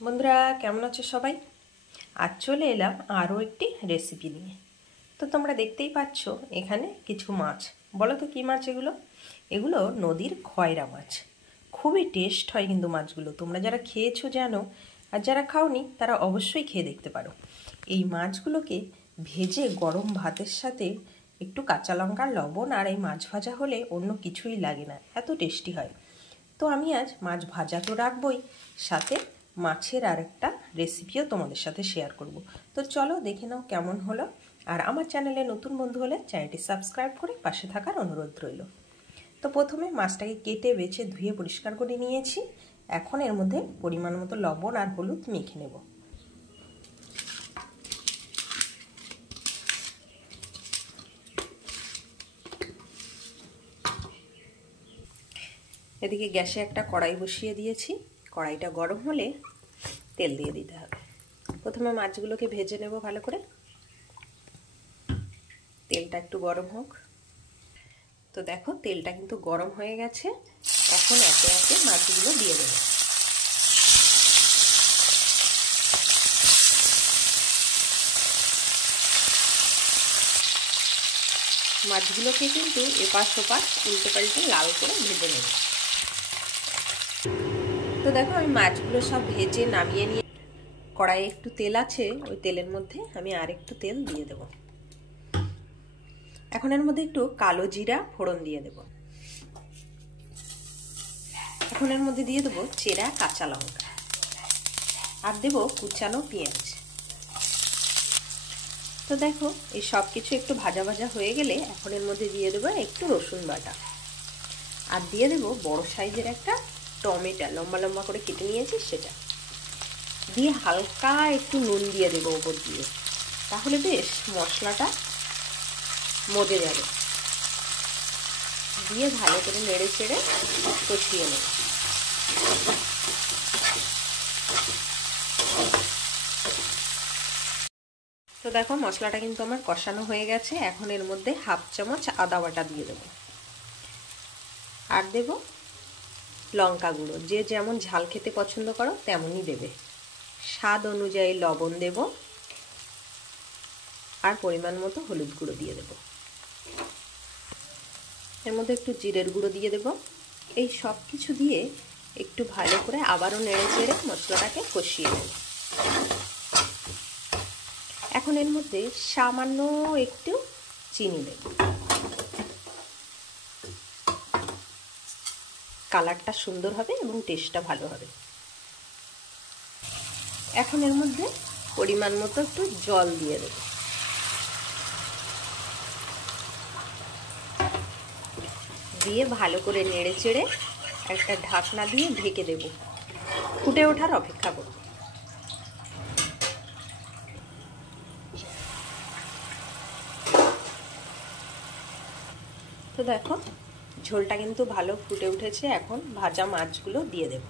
বন্ধুরা কেমন আছো সবাই? আজ চলে এলাম আরও একটি রেসিপি নিয়ে। তো তোমরা দেখতেই পাচ্ছ এখানে কিছু মাছ। বলো তো কী মাছ এগুলো? এগুলো নদীর খয়রা মাছ। খুবই টেস্ট হয় কিন্তু মাছগুলো। তোমরা যারা খেয়েছো জানো, আর যারা খাওনি তারা অবশ্যই খেয়ে দেখতে পারো। এই মাছগুলোকে ভেজে গরম ভাতের সাথে একটু কাঁচা লঙ্কা, লবণ আর এই মাছ ভাজা হলে অন্য কিছুই লাগে না, এত টেস্টি হয়। তো আমি আজ মাছ ভাজা তো রাখবই, সাথে মাছের আরেকটা রেসিপিও তোমাদের সাথে শেয়ার করব। তো চলো দেখে নাও কেমন হলো। আর আমার চ্যানেলে নতুন বন্ধু হলে চ্যানেলটি সাবস্ক্রাইব করে পাশে থাকার অনুরোধ রইল। তো প্রথমে মাছটাকে কেটে বেছে ধুয়ে পরিষ্কার করে নিয়েছি। এখন এর মধ্যে পরিমাণ মতো লবণ আর হলুদ মেখে নেব। এদিকে গ্যাসে একটা কড়াই বসিয়ে দিয়েছি। কড়াইটা গরম হলে তেল দিয়ে দিতে হবে। প্রথমে মাছগুলোকে ভেজে নেব ভালো করে। তেলটা একটু গরম হোক। তো দেখো তেলটা কিন্তু গরম হয়ে গেছে। এখন একে একে মাছগুলো দিয়ে দেব। মাছগুলোকে কিন্তু এপাশ ওপাশ উল্টে পাল্টে লাল করে ভেজে নেব। তো দেখো আমি মাছগুলো সব ভেজে নামিয়ে নিয়ে কড়াইয়ে একটু তেল আছে, ওই তেলের মধ্যে আমি আর একটু তেল দিয়ে দেব। এখন এর মধ্যে একটু কালো জিরা ফোড়ন দিয়ে দেব। এখন এর মধ্যে দিয়ে দেবো চেরা কাঁচা লঙ্কা আর দেব কুচানো পেঁয়াজ। তো দেখো এই সব কিছু একটু ভাজা ভাজা হয়ে গেলে এখন এর মধ্যে দিয়ে দেবো একটু রসুন বাটা আর দিয়ে দেবো বড় সাইজের একটা টমেটো লম্বা লম্বা করে কেটে নিয়েছি সেটা দিয়ে হালকা একটু নুন দিয়ে দেবো ওপর দিয়ে, তাহলে বেশ মশলাটা মজে যাবে। দিয়ে ভালো করে নেড়ে চেড়ে কষিয়ে নেব। তো দেখো মশলাটা কিন্তু আমার কষানো হয়ে গেছে। এখন এর মধ্যে হাফ চামচ আদা বাটা দিয়ে দেবো আর দেব লঙ্কা গুঁড়ো। যে যেমন ঝাল খেতে পছন্দ করো তেমনই দেবে। স্বাদ অনুযায়ী লবণ দেব আর পরিমাণ মতো হলুদ গুঁড়ো দিয়ে দেব। এর মধ্যে একটু জিরের গুঁড়ো দিয়ে দেব। এই সব কিছু দিয়ে একটু ভালো করে আবারও নেড়ে চেড়ে মশলাটাকে কষিয়ে নেব। এখন এর মধ্যে সামান্য একটু চিনি দেব। কালারটা সুন্দর হবে এবং টেস্টটা ভালো হবে। এখন এর মধ্যে পরিমাণ মতো একটু জল দিয়ে দেব। দিয়ে ভালো করে নেড়ে চেড়ে একটা ঢাকনা দিয়ে ঢেকে দেব। ফুটে ওঠার অপেক্ষা করব। তো দেখো ঝোলটা কিন্তু ভালো ফুটে উঠেছে। এখন ভাজা মাছগুলো দিয়ে দেব।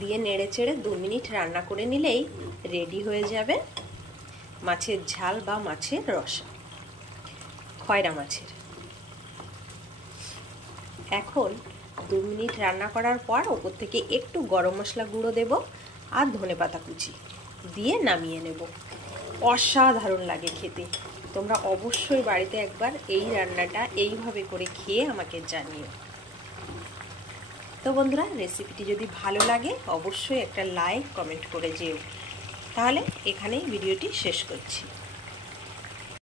দিয়ে নেড়ে চেড়ে 2 মিনিট রান্না করে নিলেই রেডি হয়ে যাবে মাছের ঝাল বা মাছের রসা, খয়রা মাছের। এখন 2 মিনিট রান্না করার পর ওপর থেকে একটু গরম মশলা গুঁড়ো দেব আর ধনেপাতা কুচি দিয়ে নামিয়ে নেব। অসাধারণ লাগে খেতে। তোমরা অবশ্যই বাড়িতে একবার এই রান্নাটা এইভাবে করে খেয়ে আমাকে জানিও। তো বন্ধুরা রেসিপিটি যদি ভালো লাগে অবশ্যই একটা লাইক কমেন্ট করে যেও। তাহলে এখানেই ভিডিওটি শেষ করছি।